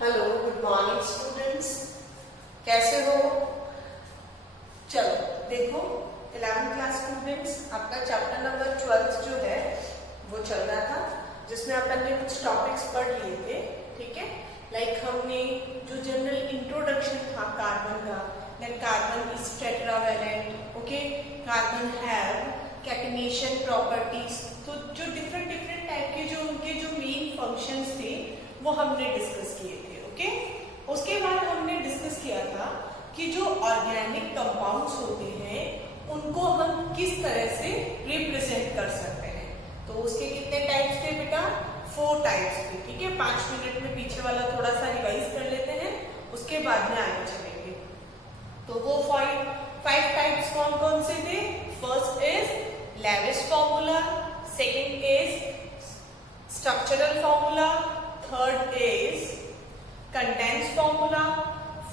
Hello, good morning students. कैसे हो? चलो देखो, 11th क्लास स्टूडेंट्स, आपका चैप्टर नंबर 12 जो है वो चल रहा था, जिसमें अपन ने कुछ टॉपिक्स पढ़ लिए थे। ठीक है, लाइक हमने जो जनरल इंट्रोडक्शन था कार्बन का, that carbon is tetravalent, okay, carbon have catenation properties. तो जो डिफरेंट टाइप के जो उनके जो मेन फंक्शंस थे वो हमने डिस्कस किए थे। ओके, उसके बाद हमने डिस्कस किया था कि जो ऑर्गेनिक कंपाउंड्स होते हैं उनको हम किस तरह से रिप्रेजेंट कर सकते हैं। तो उसके कितने टाइप्स थे बेटा? 4 टाइप्स थे। ठीक है, 5 मिनट में पीछे वाला थोड़ा सा रिवाइज कर लेते हैं, उसके बाद में आगे चलेंगे। तो वो 5 टाइप्स कौन कौन से थे? First is Lewis formula, second is structural formula, third is condense formula,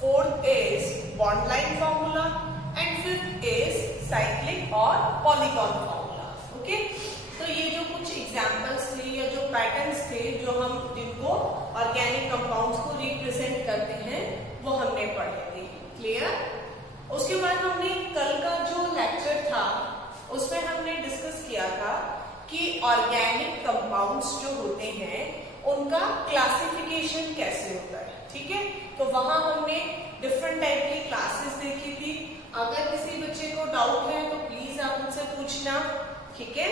fourth is bond line formula and fifth is cyclic और पॉलीगॉन फॉर्मूला। ओके, तो ये जो कुछ एग्जांपल्स थे या जो पैटर्न्स थे जो हम जिनको ऑर्गेनिक कंपाउंड्स को रिप्रेजेंट करते हैं वो हमने पढ़े थे। क्लियर? उसके बाद हमने कल का जो लेक्चर था उसमें हमने डिस्कस किया था कि ऑर्गेनिक कंपाउंड्स जो होते हैं उनका क्लासिफिकेशन कैसे होता है। ठीक है, तो वहां हमने डिफरेंट टाइप की क्लासेस देखी थी। अगर किसी बच्चे को डाउट है तो प्लीज आप मुझसे पूछना। ठीक है,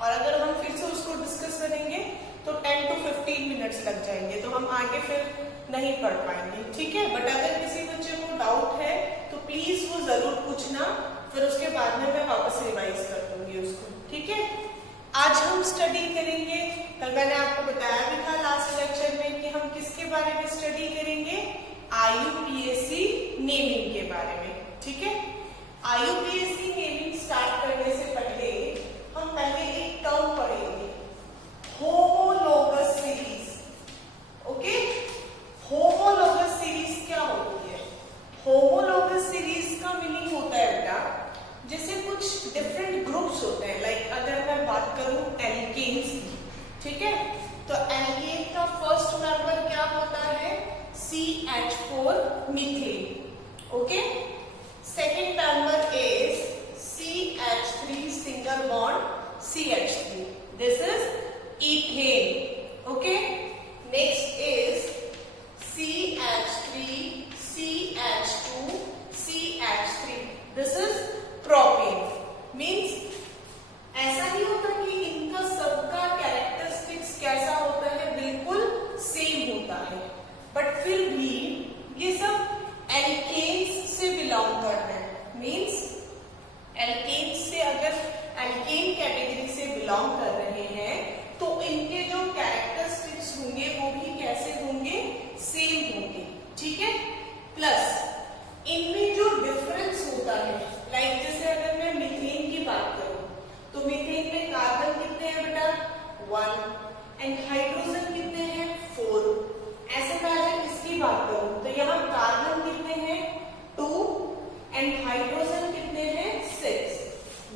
और अगर हम फिर से उसको डिस्कस करेंगे तो 10 to 15 मिनट्स लग जाएंगे, तो हम आगे फिर नहीं पढ़ पाएंगे। ठीक है, बट अगर किसी बच्चे को डाउट है तो प्लीज वो जरूर पूछना, फिर उसके बाद में मैं वापस रिवाइज कर दूंगी उसको। ठीक है, आज हम स्टडी करेंगे, कल मैंने आपको बताया भी था लास्ट लेक्चर में कि हम किसके बारे में स्टडी करेंगे? IUPAC नेमिंग के बारे में। ठीक है, IUPAC नेमिंग स्टार्ट करने से पहले हम पहले एक टर्म पढ़ेंगे, homologous series. Okay, homologous series क्या होती है? होमोलोगस सीरीज का मीनिंग होता है बेटा, जैसे कुछ डिफरेंट ग्रुप्स होते हैं। लाइक अगर मैं बात करूं एल्केन्स की, ठीक है, तो एल्केन का फर्स्ट मेंबर क्या होता है? CH4 methane. Okay, second member is CH3 single bond CH3, this is ethane. Okay, next is CH3 CH2 CH3, this is propane. Means ऐसा नहीं होता कि इनका सबका कैरेक्टरिस्टिक्स कैसा होता है, बिल्कुल सेम होता है, बट फिर भी ये सब एल्केन्स से बिलोंग कर रहे हैं। मीन्स एल्केन्स से, अगर एल्केन कैटेगरी से बिलोंग कर रहे हैं तो इनके जो कैरेक्टरिस्टिक्स होंगे वो भी कैसे होंगे? सेम होंगे। ठीक है, प्लस इनमें जो डिफरेंस होता है, लाइक जैसे अगर मैं मीथेन की बात करूं तो मीथेन में कार्बन कितने हैं बेटा? 1 एंड हाइड्रोजन कितने हैं? 4। ऐसे मैं अगर इसकी बात करूं तो यहाँ कार्बन कितने हैं? 2 एंड हाइड्रोजन कितने हैं? 6।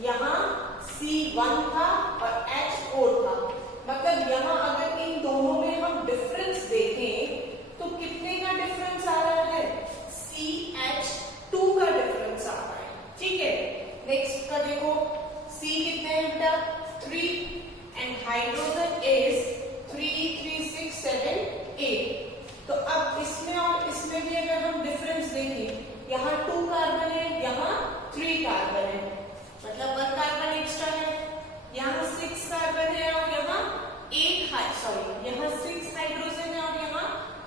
यहाँ C1 था और H4 था, मतलब यहाँ अगर इन दोनों में हम डिफरेंस देखें तो कितने का डिफरेंस आ रहा है? CH2 का डिफरेंस आ रहा है। ठीक है, नेक्स्ट का देखो, C कितने हैं बेटा? 3 एंड हाइड्रोजन इज 3 3 6 7 8। तो अब इसमें और इसमें भी अगर हम डिफरेंस देखें, यहाँ 2 कार्बन है, यहाँ 3 कार्बन है, मतलब 1 कार्बन एक्स्ट्रा है। यहाँ 6 कार्बन है और यहाँ 8 यहाँ 6 हाइड्रोजन है और यहाँ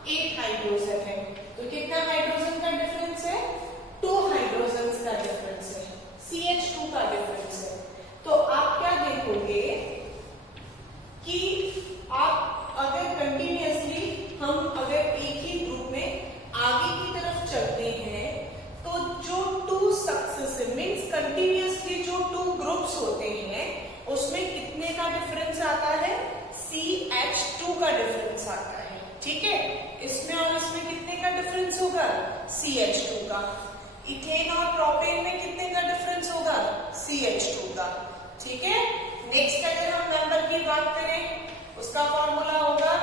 8 हाइड्रोजन है। तो कितना हाइड्रोजन का डिफरेंस है? 2 हाइड्रोजन का डिफरेंस है, CH2 का डिफरेंस है। तो आप क्या देखोगे कि आप अगर कंटिन्यूअसली हम अगर एक ही ग्रुप में आगे की तरफ चलते हैं तो जो 2 सक्सेसिव मीन्स कंटिन्यूअसली जो 2 ग्रुप्स होते हैं उसमें कितने का डिफरेंस आता है? CH2 का डिफरेंस आता है। ठीक है, इसमें और इसमें कितने का डिफरेंस होगा? CH2 का। इथेन और प्रोपेन में कितने का डिफरेंस होगा? CH2 का। ठीक है, नेक्स्ट अगर हम मेंबर की बात करें उसका फॉर्मूला होगा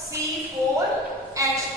C4H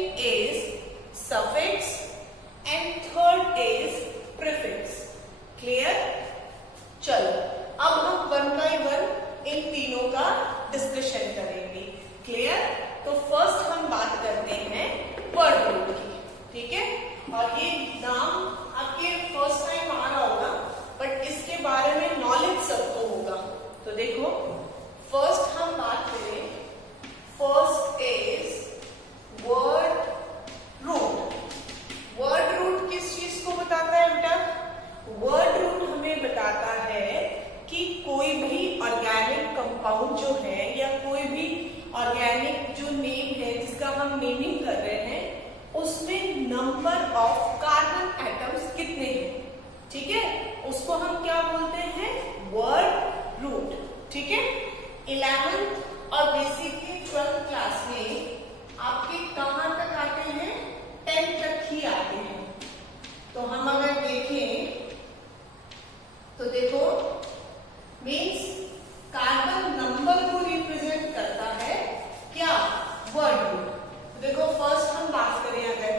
second is suffix and third is prefix. Clear? चलो अब हम वन बाय वन इन तीनों का डिस्कशन करेंगे. क्लियर? तो फर्स्ट हम बात करते हैं वर्ड रूट की. ठीक है? और ये नाम आपके फर्स्ट टाइम आ रहा होगा, बट इसके बारे में नॉलेज सबको होगा. तो देखो, फर्स्ट हम बात करें, first is word root. Word root किस चीज को बताता है बेटा? वर्ड रूट हमें बताता है कि कोई भी ऑर्गेनिक कंपाउंड जो है या कोई भी ऑर्गेनिक जो नेम है जिसका हम नेमिंग कर रहे हैं, उसमें नंबर ऑफ कार्बन एटम्स कितने हैं. ठीक है? उसको हम क्या बोलते हैं? Word root. ठीक है? 11th और बेसिकली 12th क्लास में आपके कहां तक आते हैं? 10 तक ही आते हैं. तो हम अगर देखें तो देखो, मीन्स कार्बन नंबर को रिप्रेजेंट करता है क्या? Word root. देखो फर्स्ट हम बात करें, अगर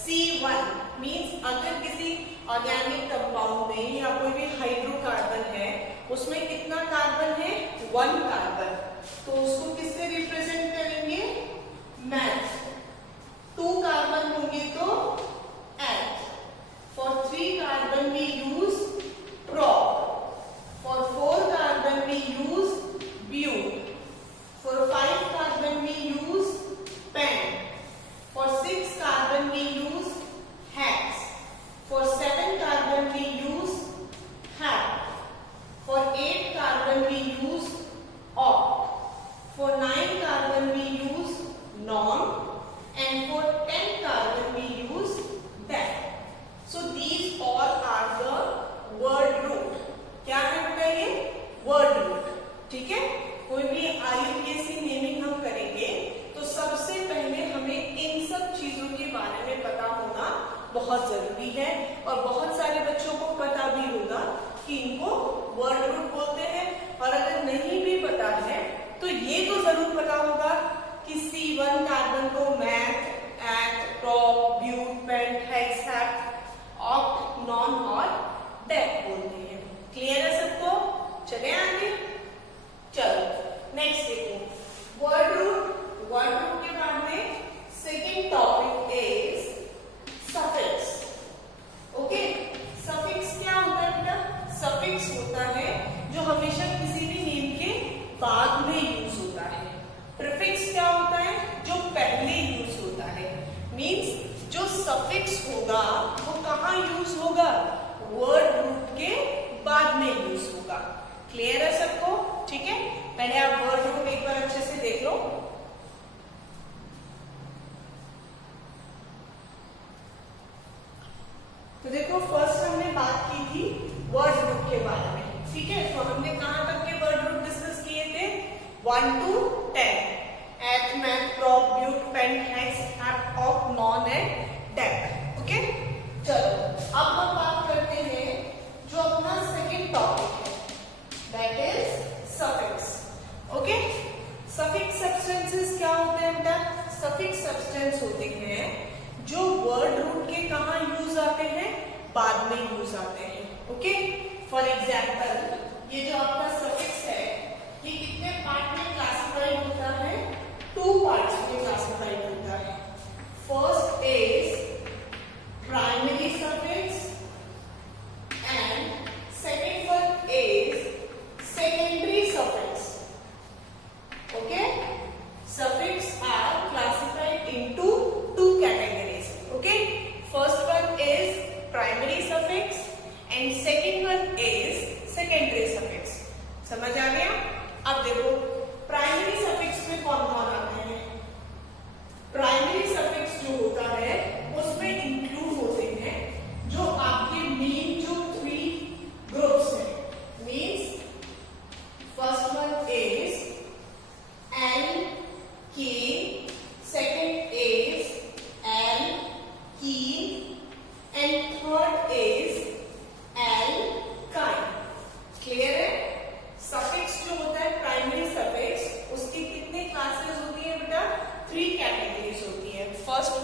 C1 मीन्स अगर किसी ऑर्गेनिक कंपाउंड में या कोई भी हाइड्रोकार्बन है, उसमें कितना कार्बन है? 1 कार्बन. तो उसको किससे रिप्रेजेंट करेंगे? मैथ. 2 कार्बन होंगे तो eth. For 3 carbon we use prop. For 4 carbon we use but. For 5 carbon we use pen. For 6 carbon we use hex. For 7 carbon we use hat. For 8 carbon we use oct. For 9 carbon we use non. And for 10 carbon we use that. So these all are the word root. क्या है बेटा? ये word root. ठीक है? कोई भी IUPAC naming हम करेंगे तो सबसे पहले हमें इन सब चीजों के बारे में पता होना बहुत जरूरी है, और बहुत सारे बच्चों को पता भी होगा कि इनको वर्ड रूट बोलते हैं. और अगर नहीं भी पता है तो ये तो जरूर पता होगा कि C1 कार्बन को meth, eth, prop, but, pent, hex, hept, oct, non और डेक बोलते हैं. क्लियर है सबको? चले आगे. चलो नेक्स्ट देखो, वर्ड रूट. वर्ड रूट के बाद में second topic is suffix. Okay? Suffix क्या होता है बेटा? सफिक्स होता है जो हमेशा किसी भी नेम के बाद में यूज होता है. प्रीफिक्स क्या होता है? जो पहले यूज होता है. मीन्स जो सफिक्स होगा वो कहाँ यूज होगा? वर्ड रूट के बाद में यूज होगा. क्लियर है सबको? ठीक है? पहले आप वर्ड रूट एक बार अच्छे से देख लो. तो देखो, फर्स्ट हमने बात की थी वर्ड रूट के बारे में. ठीक है? तो हमने कहां तक के वर्ड रूट डिस्कस किए थे? 1 to 10. Eth, meth, prop, but, pent, hex, hept, oct, non and dec. Okay? चलो अब हम बात करते हैं जो अपना सेकंड टॉपिक है, that is suffix. Okay? Suffix substances क्या होते हैं बेटा? सफिक्स सब्सटेंस होते हैं जो वर्ड रूट के कहाँ यूज आते हैं? बाद में यूज आते हैं. ओके? फॉर एग्जाम्पल, ये जो आपका सफिक्स है, ये कितने पार्ट में क्लासिफाइड होता है? 2 पार्ट्स में क्लासिफाइड होता है. First is primary suffix and second one is secondary suffix. Okay? Suffix are classified into 2 categories. Okay? First one is primary suffix and second one is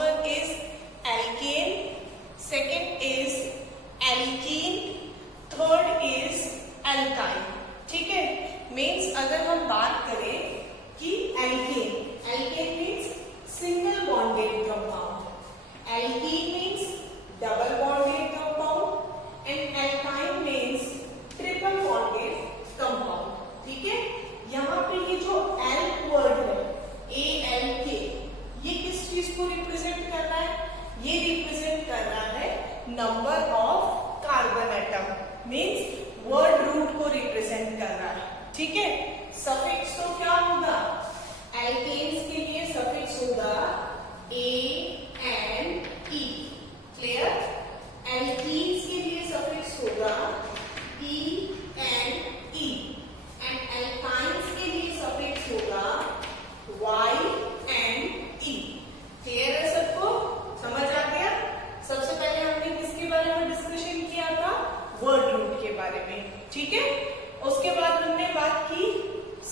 one is alkane, second is alkene, third is alkyne. ठीक है, means अगर हम बात करें कि alkane means single bonded compound, alkene means double bonded compound and alkyne means triple bonded compound. ठीक है, यहाँ पे ये जो एल वर्ड है ALK, ये किस चीज को रिप्रेजेंट कर रहा है? ये रिप्रेजेंट कर रहा है number of carbon atom, means word root को रिप्रेजेंट कर रहा है. ठीक है, सफिक्स तो क्या होगा? एल्केन्स के लिए सफिक्स होगा ANE. क्लियर? एल्कीन्स के लिए सफिक्स होगा ENE एंड एल्काइन्स के लिए सफिक्स होगा YNE. क्लियर है सबको? समझ आ गया? सबसे पहले हमने किसके बारे में डिस्कशन किया था? वर्ड रूट के बारे में. ठीक है, उसके बाद हमने बात की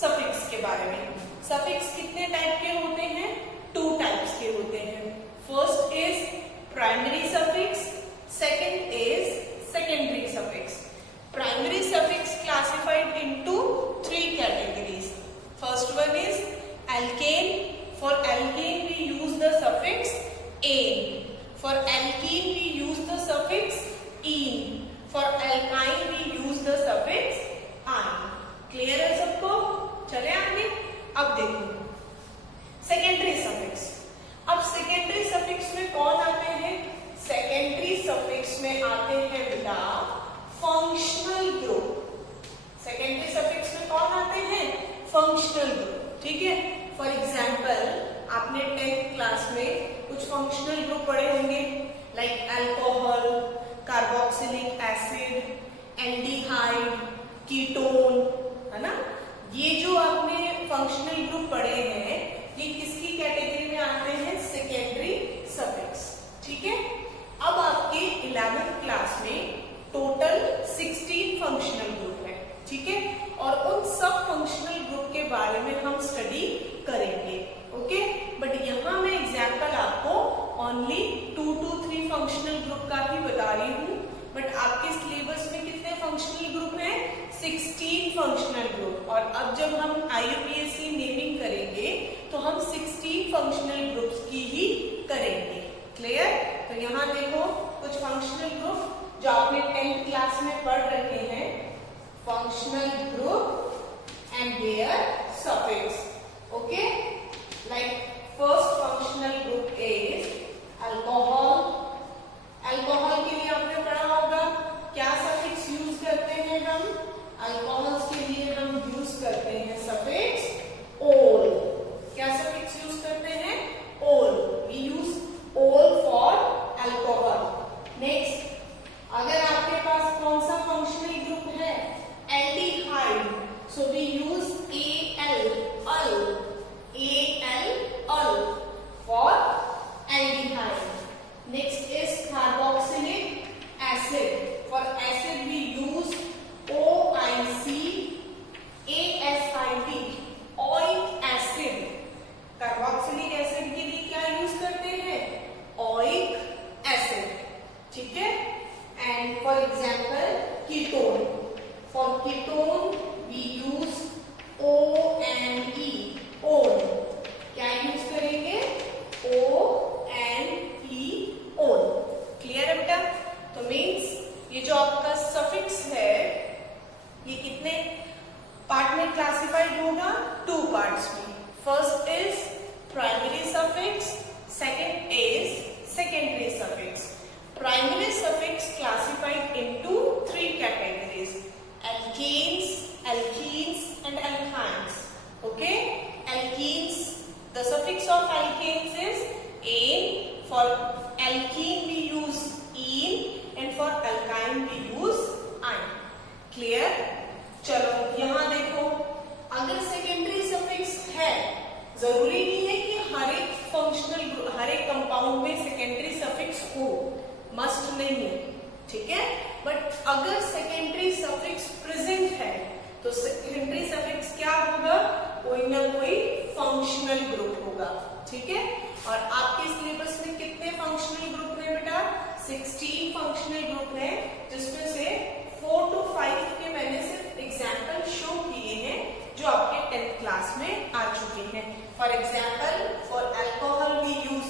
सफिक्स के बारे में. सफिक्स कितने टाइप के होते हैं? 2 टाइप्स के होते हैं. First is primary suffix, second is secondary suffix. Primary suffix classified into 3 categories. First one is alkane. For alkane we use the suffix ane. For alkene we use the suffix ene. For alkyne we use the suffix ine. Clear है सबको? चले आगे. अब देखो secondary suffix. अब secondary suffix में कौन आते हैं? सेकेंडरी सफिक्स में आते हैं बेटा फंक्शनल ग्रुप. सेकेंडरी सफिक्स में कौन आते हैं? Functional group. ठीक है, फॉर एग्जाम्पल आपने 10th क्लास में कुछ फंक्शनल ग्रुप पढ़े होंगे, like alcohol, carboxylic acid, aldehyde, ketone, है ना. ये जो आपने फंक्शनल ग्रुप पढ़े हैं, ये किसकी कैटेगरी में आते हैं? Secondary suffix. ठीक है, अब आपके 11th क्लास में टोटल 16 फंक्शनल ग्रुप है. ठीक है, और उन सब फंक्शनल ग्रुप के बारे में हम स्टडी करेंगे. ओके, बट यहाँ मैं एग्जाम्पल आपको ओनली 2 to 3 फंक्शनल ग्रुप का ही बता रही हूँ. बट आपके सिलेबस में कितने फंक्शनल ग्रुप हैं? 16 फंक्शनल ग्रुप. और अब जब हम IUPAC नेमिंग करेंगे तो हम 16 फंक्शनल ग्रुप्स की ही करेंगे. क्लियर? तो यहाँ देखो कुछ फंक्शनल ग्रुप जो आपने 10th क्लास में पढ़ रखे हैं. Functional group and their suffix. Okay, like first functional group is alcohol. Alcohol के लिए आपने पढ़ा होगा क्या सफिक्स यूज करते हैं हम? अल्कोहल्स के लिए हम यूज करते हैं सफिक्स ओल. क्या सफिक्स यूज करते हैं? Ol. We use ol for alcohol. Next, अगर आपके पास कौन सा फंक्शनल ग्रुप है? Aldehyde. So we use AL for aldehyde. Next is carboxylic acid. For acid we use oic acid. Carboxylic acid के लिए क्या यूज करते हैं? oic acid. ठीक है, and for example ketone. For ketone we use ONE. ON. क्या use करेंगे? ON. Clear है बेटा? तो मीन्स ये जो आपका सफिक्स है ये कितने पार्ट में क्लासिफाइड होगा? 2 पार्ट्स में. First is primary suffix, second is secondary suffix. Primary suffix classified into 3 categories: alkanes, alkenes and alkynes. Okay, alkenes, the suffix of alkanes is ane. For alkene we use ene and for alkyne we use ine. Clear? चलो यहाँ देखो, अगर secondary suffix है, जरूरी नहीं है कि हर एक कंपाउंड में सेकेंडरी सफिक्स हो, मस्ट नहीं है. ठीक है, बट अगर सेकेंडरी सफिक्स प्रेजेंट है तो सेकेंडरी सफिक्स क्या होगा? कोई ना कोई फंक्शनल ग्रुप होगा. ठीक है, और आपके सिलेबस में कितने फंक्शनल ग्रुप हैं बेटा? 16 फंक्शनल ग्रुप हैं, जिसमें से 4 to 5 के मैंने सिर्फ एग्जाम्पल शो किए हैं जो आपके 10th क्लास में आ चुके हैं। For example, for alcohol we use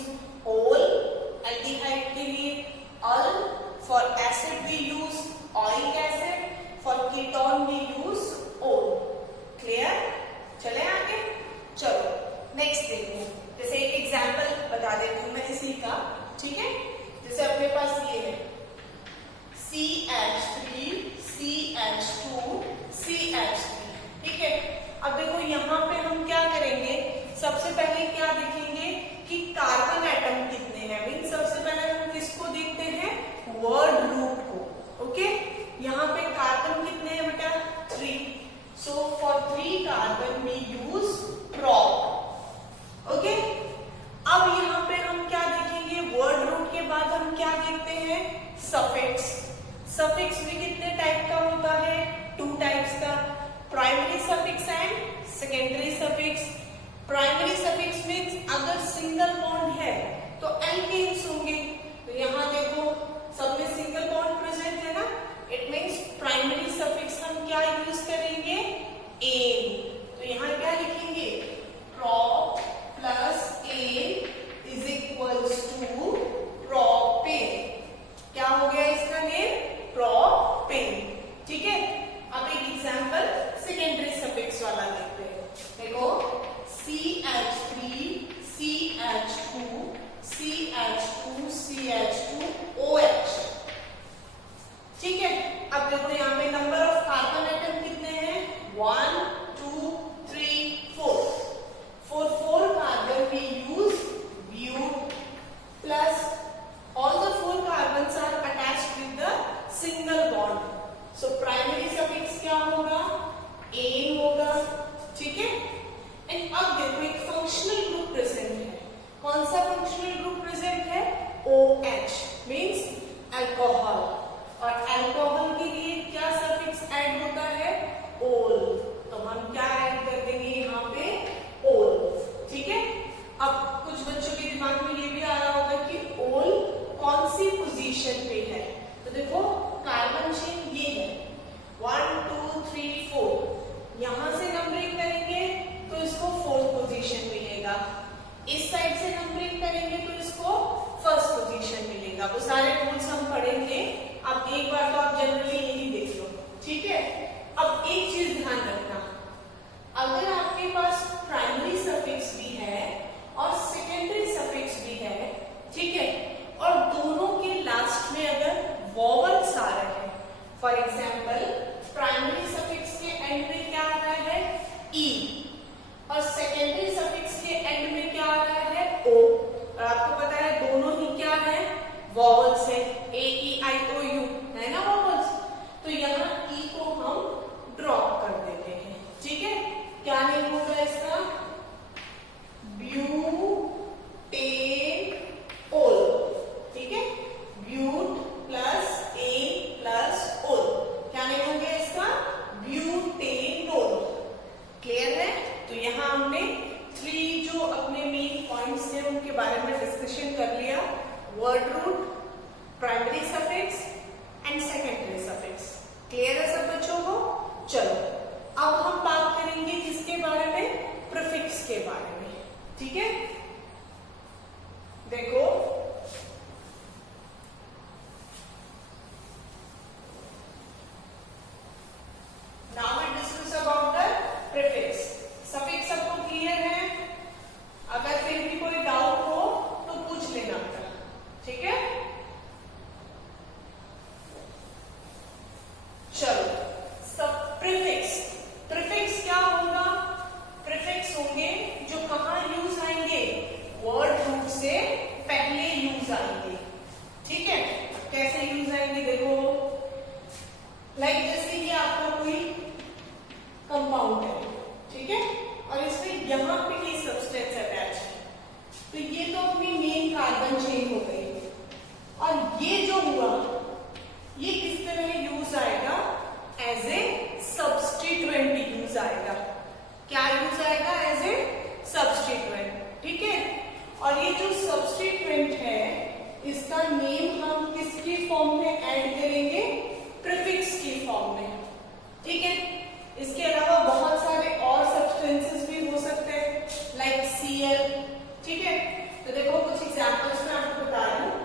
ol, aldehyde के लिए al, for acid we use oic acid, for ketone we use ol. Clear? चले आगे, चलो नेक्स्ट देखो। जैसे एक एग्जाम्पल बता देती हूँ मैं इसी का, ठीक है? जैसे अपने पास ये है CH3, CH2, CH3, ठीक है? अब देखो यहाँ पे हम क्या करेंगे, सबसे पहले क्या देखेंगे कि कार्बन एटम कितने हैं। मीन सबसे पहले हम किसको देखते हैं? वर्ड रूट को। ओके, यहाँ पे कार्बन कितने हैं बेटा? 3। So for 3 carbon we use prop. Okay, अब यहाँ पे हम क्या देखेंगे? वर्ड रूट के बाद हम क्या देखते हैं? सफिक्स। सफिक्स भी कितने टाइप का होता है? 2 टाइप्स का, primary suffix and secondary suffix. Primary suffix means अगर सिंगल बॉन्ड है तो एल्केन्स होंगे। तो यहाँ देखो सब में सिंगल बॉन्ड प्रेजेंट है ना, इट मीन्स प्राइमरी सफिक्स हम क्या यूज करेंगे? एन। तो यहाँ क्या लिखेंगे? Prop plus N is equals to propane. क्या हो गया इसका नेम? प्रोपेन। ठीक है, अब एक एग्जांपल सेकेंडरी सफिक्स वाला देखते हैं। देखो CH3, CH2, CH2, CH2, OH। ठीक है, अब देखो यहाँ पे नंबर ऑफ कार्बन एटम कितने हैं? 1, 2, 3, 4। For 4 carbon we use bute plus all the 4 carbons are attached with the single bond. So primary suffix क्या होगा? एन होगा। ठीक है, एंड अब देखो एक फंक्शनल ग्रुप प्रेजेंट है। कौन सा फंक्शनल ग्रुप प्रेजेंट है? OH means alcohol. और अल्कोहल के लिए क्या सफिक्स ऐड होता है? ओल। तो हम क्या ऐड कर देंगे यहाँ पे? ओल। ठीक है, अब कुछ बच्चों के दिमाग में ये भी आ रहा होगा कि ओल कौन सी पोजीशन पे है। तो देखो कार्बन चेन ये है 1, 2, 3, 4। यहां से नंबरिंग करेंगे तो इसको 4th पोजीशन मिलेगा, इस साइड से नंबरिंग करेंगे तो इसको 1st पोजीशन मिलेगा। वो सारे रूल्स हम पढ़ेंगे, अब एक बार तो आप जनरली यही देख लो। ठीक है, अब एक चीज ध्यान रखना, अगर आपके पास प्राइमरी सफिक्स भी है और सेकेंडरी सफिक्स भी है, ठीक है, और दोनों के लास्ट में अगर वॉवल्स आ रहे हैं, फॉर एग्जाम्पल प्राइमरी सफिक्स के एंड में क्या आ रहा है? ई, और सेकेंडरी सफिक्स के एंड में क्या आ रहा है? ओ। और आपको पता है दोनों ही क्या है? वॉवल्स है, ए ई आई ओ यू है ना वॉवल्स। तो यहाँ ई को हम ड्रॉप कर देते हैं। ठीक है, क्या नेम होगा इसका? ब्यूटेनोल। ठीक है, ब्यूट प्लस एन प्लस ओल, क्या नेम हो गया इसका? ब्यूटेनोल। क्लियर है? तो यहाँ हमने 3 जो अपने मेन पॉइंट्स थे उनके बारे में डिस्कशन कर लिया। Word root, primary suffix and secondary suffix. Clear है सब बच्चों को? चलो अब हम बात करेंगे किसके बारे में? प्रीफिक्स के बारे में। ठीक है, देखो now we discuss about the prefix. Suffix सबको क्लियर है? अगर फिर भी कोई डाउट हो तो पूछ लेना। ठीक है, चलो सब प्रीफिक्स। प्रीफिक्स क्या होगा? प्रीफिक्स होंगे जो कहाँ यूज आएंगे? वर्ड रूट से पहले ठीक है। इसके अलावा बहुत सारे और सब्सटेंसेस भी हो सकते हैं, लाइक Cl, ठीक है। तो देखो कुछ एग्जांपल्स मैं आपको बता रही हूँ।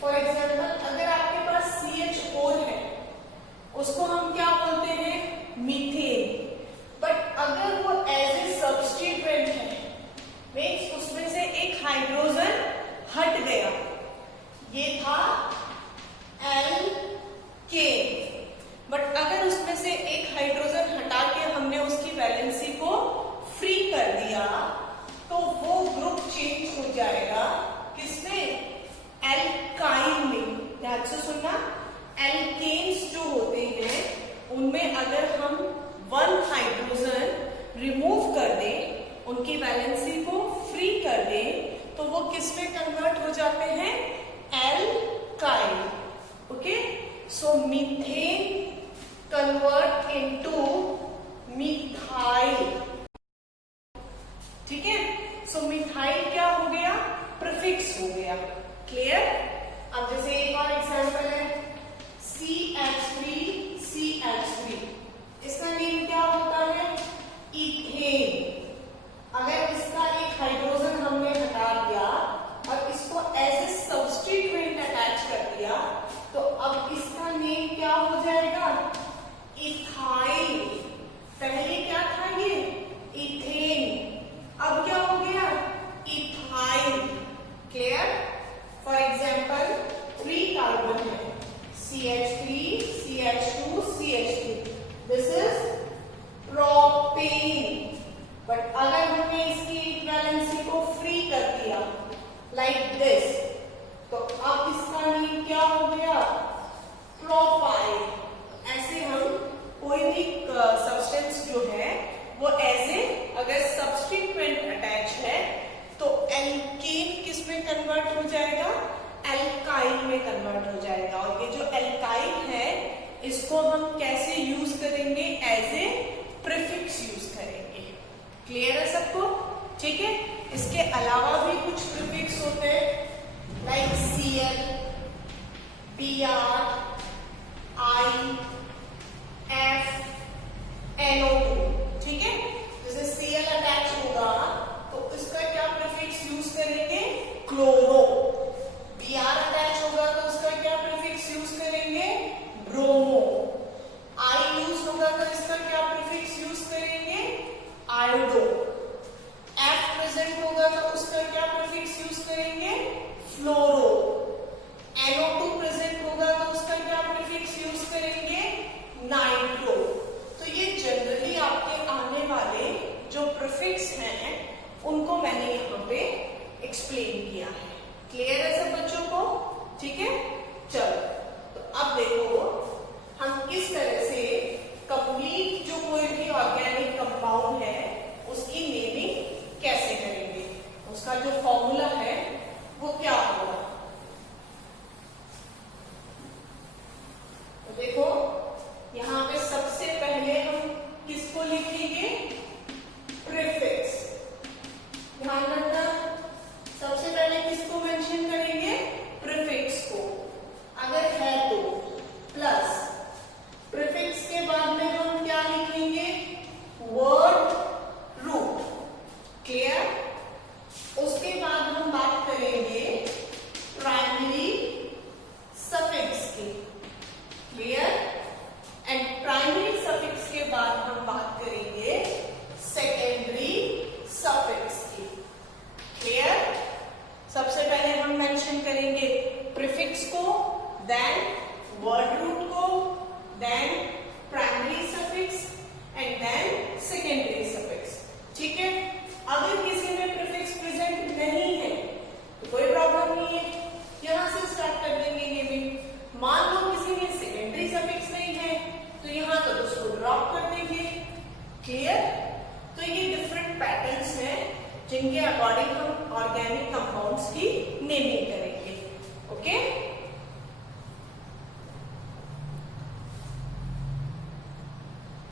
फॉर एग्जांपल, अगर आपके पास CH4 है, उसको हम क्या बोलते हैं, मीथेन। बट अगर वो एज ए सब्स्टिट्यूएंट है, मीन्स उसमें से एक हाइड्रोजन हट गया, ये था एल्केन। बट अगर उसमें से एक हाइड्रोजन हटा के हमने उसकी वैलेंसी को फ्री कर दिया, तो वो ग्रुप चेंज हो जाएगा किसमें, एल्काइन में। ध्यान से सुनना, एल्केन्स जो होते हैं उनमें अगर हम 1 हाइड्रोजन रिमूव कर दें, उनकी वैलेंसी को फ्री कर दें, तो वो किस में कन्वर्ट हो जाते हैं, एल्काइल। ओके, सो मीथेन कन्वर्ट इनटू मिथाइल, ठीक है। सो मिथाइल क्या हो गया, प्रीफिक्स हो गया। क्लियर। अब जैसे एक और एग्जांपल है, CH3, इसका नेम क्या होता है, इथेन। अगर इसका एक हाइड्रोजन हमने हटा दिया और इसको एज ए सब्स्टिट्यूएंट अटैच कर दिया, तो अब इसका नेम क्या हो जाएगा, इथाइल। पहले क्या था ये, इथेन, अब क्या हो गया, ethyl. Clear. For example 3 carbon है, CH3, CH2, CH3, this is propane. But अगर हमने इसकी इक्विवेलेंसी को फ्री कर दिया लाइक दिस, तो अब इसका नेम क्या हो गया, प्रोपाइल। ऐसे हम कोई भी सब्सटेंस जो है वो ऐसे अगर सब्स्टिट्यूएंट अटैच है तो एल्केन किस में कन्वर्ट हो जाएगा, एल्काइल में कन्वर्ट हो जाएगा। और ये जो एल्काइल है इसको हम कैसे यूज करेंगे, एज ए प्रीफिक्स यूज करेंगे। क्लियर है सबको, ठीक है। इसके अलावा भी कुछ प्रीफिक्स होते हैं, like Cl, Br, I, F, NO2, ठीक है। जैसे Cl अटैच होगा तो इसका क्या प्रीफिक्स यूज करेंगे, क्लोरो। Br अटैच होगा तो उसका क्या प्रीफिक्स यूज करेंगे, ब्रोमो। I यूज होगा तो इसका क्या प्रीफिक्स यूज करेंगे, आयोडो। F प्रेजेंट होगा तो उसका क्या प्रीफिक्स यूज करेंगे, फ्लोरो। NO2 प्रेजेंट होगा तो उसका क्या प्रीफिक्स यूज करेंगे, नाइट्रो। तो ये जनरली आपके आने वाले जो प्रीफिक्स हैं उनको मैंने यहाँ पे एक्सप्लेन किया है। क्लियर है सब बच्चों को, ठीक है। चलो, तो अब देखो हम किस तरह से कंप्लीट जो कोई भी ऑर्गेनिक कंपाउंड है उसकी नेमिंग कैसे करेंगे, उसका जो फॉर्मूला है वो क्या होगा। तो देखो यहाँ पे सबसे पहले हम किसको लिखेंगे, प्रीफिक्स। ध्यान रखना, सबसे पहले किसको मेंशन करेंगे, प्रीफिक्स को। अगर है तो प्लस, प्रीफिक्स के बाद में हम क्या लिखेंगे, वर्ड रूट। क्लियर। उसके बाद हम बात करेंगे प्राइमरी सफिक्स की। क्लियर। एंड प्राइमरी सफिक्स के बाद हम बात करेंगे सेकेंडरी सफिक्स की। क्लियर। सबसे पहले हम मेंशन करेंगे प्रीफिक्स को, देन वर्ड रूट को, then primary suffix and then secondary suffix. ठीक है। अगर किसी में प्रीफिक्स प्रेजेंट नहीं है तो कोई प्रॉब्लम नहीं है, यहां से स्टार्ट कर देंगे नेमिंग। मान लो किसी में सेकेंडरी सफिक्स नहीं है तो यहां तो उसको ड्रॉप कर देंगे। क्लियर। तो ये डिफरेंट पैटर्न्स हैं जिनके अकॉर्डिंग हम ऑर्गेनिक कंपाउंड्स की नेमिंग करेंगे। ओके।